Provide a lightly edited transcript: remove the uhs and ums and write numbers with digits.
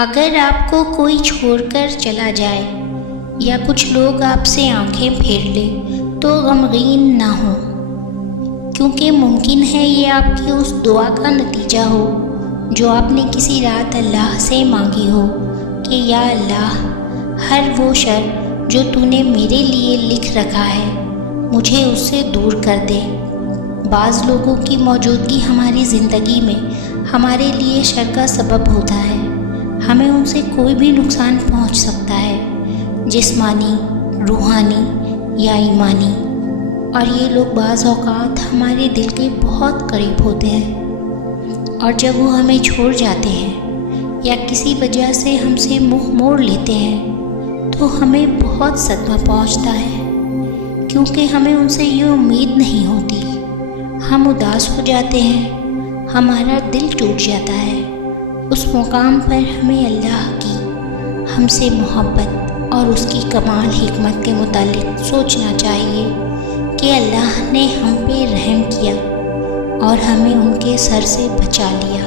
اگر آپ کو کوئی چھوڑ کر چلا جائے یا کچھ لوگ آپ سے آنکھیں پھیر لیں تو غمگین نہ ہو، کیونکہ ممکن ہے یہ آپ کی اس دعا کا نتیجہ ہو جو آپ نے کسی رات اللہ سے مانگی ہو کہ یا اللہ، ہر وہ شر جو تو نے میرے لیے لکھ رکھا ہے مجھے اس سے دور کر دے۔ بعض لوگوں کی موجودگی ہماری زندگی میں ہمارے لیے شر کا سبب ہوتا ہے۔ ہمیں ان سے کوئی بھی نقصان پہنچ سکتا ہے، جسمانی، روحانی یا ایمانی، اور یہ لوگ بعض اوقات ہمارے دل کے بہت قریب ہوتے ہیں، اور جب وہ ہمیں چھوڑ جاتے ہیں یا کسی وجہ سے ہم سے منہ موڑ لیتے ہیں تو ہمیں بہت صدمہ پہنچتا ہے، کیونکہ ہمیں ان سے یہ امید نہیں ہوتی۔ ہم اداس ہو جاتے ہیں، ہمارا دل ٹوٹ جاتا ہے۔ اس مقام پر ہمیں اللہ کی ہم سے محبت اور اس کی کمال حکمت کے متعلق سوچنا چاہیے کہ اللہ نے ہم پہ رحم کیا اور ہمیں ان کے سر سے بچا لیا۔